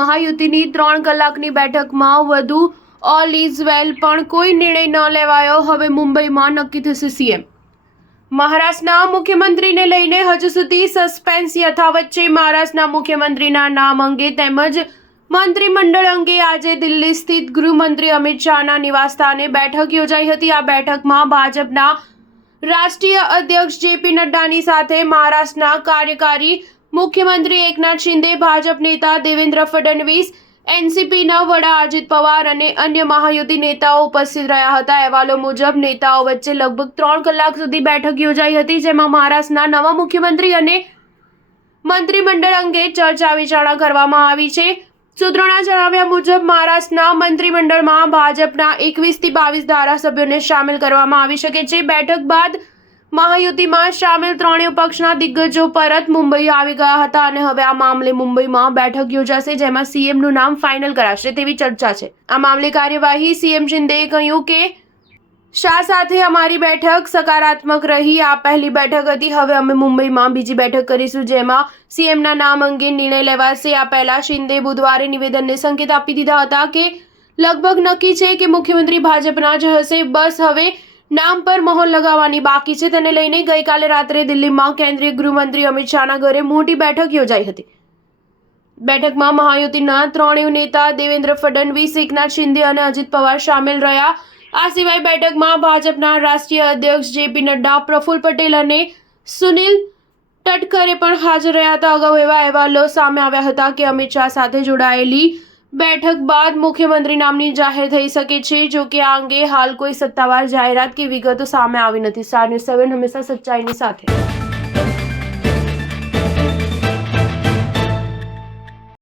મહાયુતિની 3 કલાકની બેઠકમાં વધુ ઓલ ઇઝ વેલ પણ કોઈ નિર્ણય ન લેવાયો. હવે મુંબઈમાં નક્કી થશે સીએમ. મહારાષ્ટ્રના મુખ્યમંત્રીને લઈને હજુ સુધી સસ્પેન્સ યથાવત છે. મહારાષ્ટ્રના મુખ્યમંત્રીના નામ અંગે તેમજ મંત્રીમંડળ અંગે આજે દિલ્હી સ્થિત ગૃહમંત્રી અમિત શાહના નિવાસસ્થાને બેઠક યોજાઈ હતી. આ બેઠકમાં ભાજપના રાષ્ટ્રીય અધ્યક્ષ જેપી નડ્ડાની સાથે મહારાષ્ટ્રના કાર્યકારી મુખ્યમંત્રી એકનાથ શિંદે, ભાજપ નેતા દેવેન્દ્ર ફડણવીસ, એનસીપીના વડા અજીત પવાર અને અન્ય મહાયુતિ નેતાઓ ઉપસ્થિત રહ્યા હતા. અહેવાલો મુજબ નેતાઓ વચ્ચે લગભગ 3 કલાક સુધી બેઠક યોજાઈ હતી, જેમાં મહારાષ્ટ્રના નવા મુખ્યમંત્રી અને મંત્રીમંડળ અંગે ચર્ચા વિચારણા કરવામાં આવી છે. સૂત્રોના જણાવ્યા મુજબ મહારાષ્ટ્રના મંત્રીમંડળમાં ભાજપના 21 થી 22 ધારાસભ્યોને સામેલ કરવામાં આવી શકે છે. બેઠક બાદ મહાયુતિમાં સામેલ ત્રણેય પક્ષના દિગ્ગજો પરત મુંબઈ આવી ગયા હતા અને હવે આ મામલે મુંબઈમાં બેઠક યોજાશે, જેમાં સીએમનું નામ ફાઇનલ કરાશે તેવી ચર્ચા છે. આ મામલે કાર્યવાહી સીએમ શિંદેએ કહ્યું કે શાહ સાથે અમારી બેઠક સકારાત્મક રહી. આ પહેલી બેઠક હતી. હવે અમે મુંબઈમાં બીજી બેઠક કરીશું, જેમાં સીએમના નામ અંગે નિર્ણય લેવાશે. આ પહેલા શિંદે બુધવારે નિવેદનને સંકેત આપી દીધા હતા કે લગભગ નક્કી છે કે મુખ્યમંત્રી ભાજપના જ હશે. બસ હવે નામ પર મહોર લગાવવાની બાકી છે. તેને લઈને ગઈકાલે રાત્રે દિલ્હીમાં કેન્દ્રીય ગૃહમંત્રી અમિત શાહના ઘરે મોટી બેઠક યોજાઈ હતી. બેઠકમાં મહાયુતિના ત્રણેય નેતા દેવેન્દ્ર ફડણવીસ, એકનાથ શિંદે અને અજીત પવાર સામેલ રહ્યા. આ સિવાય બેઠકમાં ભાજપના રાષ્ટ્રીય અધ્યક્ષ જેપી નડ્ડા, પ્રફુલ્લ પટેલ અને સુનિલ તટકરે પણ હાજર રહ્યા હતા. અગાઉ એવા અહેવાલો સામે આવ્યા હતા કે અમિત શાહ સાથે જોડાયેલી બેઠક બાદ મુખ્યમંત્રી નામની જાહેર થઈ શકે છે. જો કે આ અંગે હાલ કોઈ સત્તાવાર જાહેરાત કે વિગતો સામે આવી નથી. સ્ટાર ન્યૂઝ 7 હંમેશા સચ્ચાઈની સાથે.